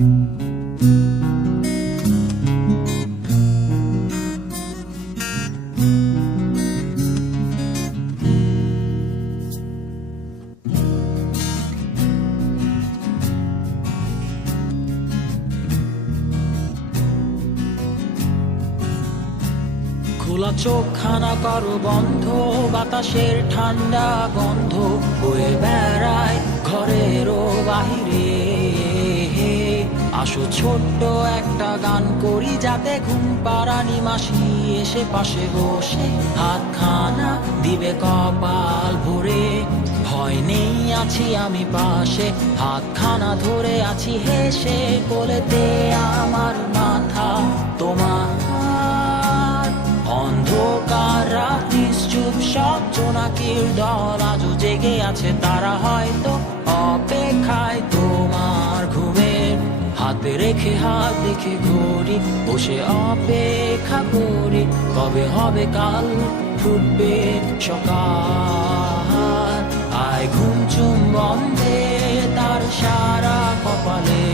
খোলা চোখখানা করো বন্ধ, বাতাসের ঠান্ডা গন্ধ বয়ে বেড়ায় ঘরেরও বাহিরে। আসো ছোট্ট একটা গান করি, যাতে ঘুম পাড়ানি মাসি এসে পাশে বসে হাতখানা দিবে কপাল ভরে। ভয় নেই, আছি আমি পাশে, হাতখানা ধরে আছি হেসে, কোলেতে আমার মাথা তোমার। অন্ধকার রাত নিশ্চুপ, সব জোনাকির দল আজও জেগে আছে, তারা হয়তো অপেক্ষায় তোমার ঘুমের। হাতে রেখে হাত দেখে ঘড়ি, বসে অপেক্ষা করি, কবে হবে কাল, ফুটবে সকাল। আয় ঘুম চুম্বন দে তার সারা কপালে,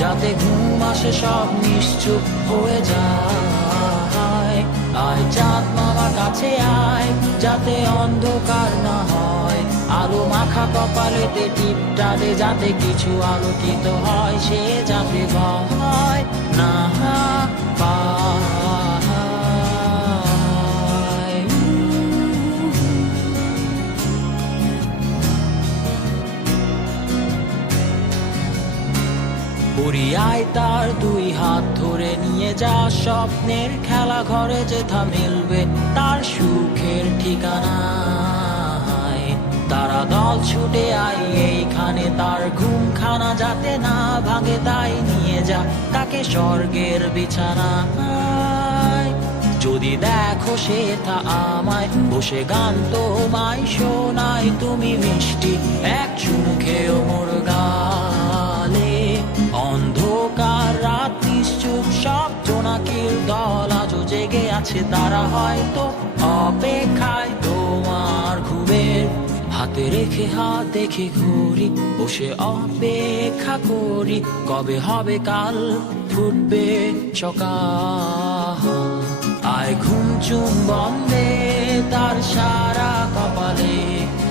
যাতে ঘুম আসে সব নিশ্চুপ হয়ে যায়। আয় চাঁদ মামা কাছে আয়, যাতে অন্ধকার না হয়, আলো মাখা কপালেতে টিপটা দে, যাতে কিছু আলোকিত হয়, সে যাতে ভয় না পায়। পরিয়ায় তার দুই হাত ধরে নিয়ে যা, স্বপ্নের খেলা ঘরে যেথা মিলবে তার সুখের ঠিকানা। তারা দল ছুটে আই এইখানে, তার ঘুমখানা যাতে না ভাঙে, তাই নিয়ে যা তাকে স্বর্গের বিছানায়। যদি দেখো সে তা আমায় বসে গান তোমায় শোনায়, তুমি মিষ্টি এক চুমু খেয়েও মোর গালে। অন্ধকার রাত নিশ্চুপ, সব জোনাকির দল আজও জেগে আছে, তারা হয়তো অপেক্ষায় তোমার ঘুমের। হাতে রেখে হাত দেখে ঘুরি, বসে অপেক্ষা করি, কবে হবে কাল, ফুটবে সকাল। আয় ঘুম চুম্বন দে তার সারা কপালে,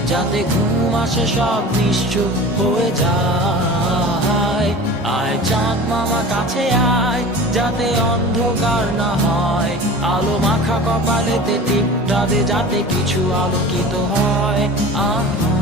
যাতে ঘুম আসে সব নিশ্চুপ হয়ে যায়। আয় চাঁদ মামা কাছে আয়, যাতে অন্ধকার না হয়, আলো মাখা কপালেতে টিপটা দে, যাতে কিছু আলোকিত হয়। আহা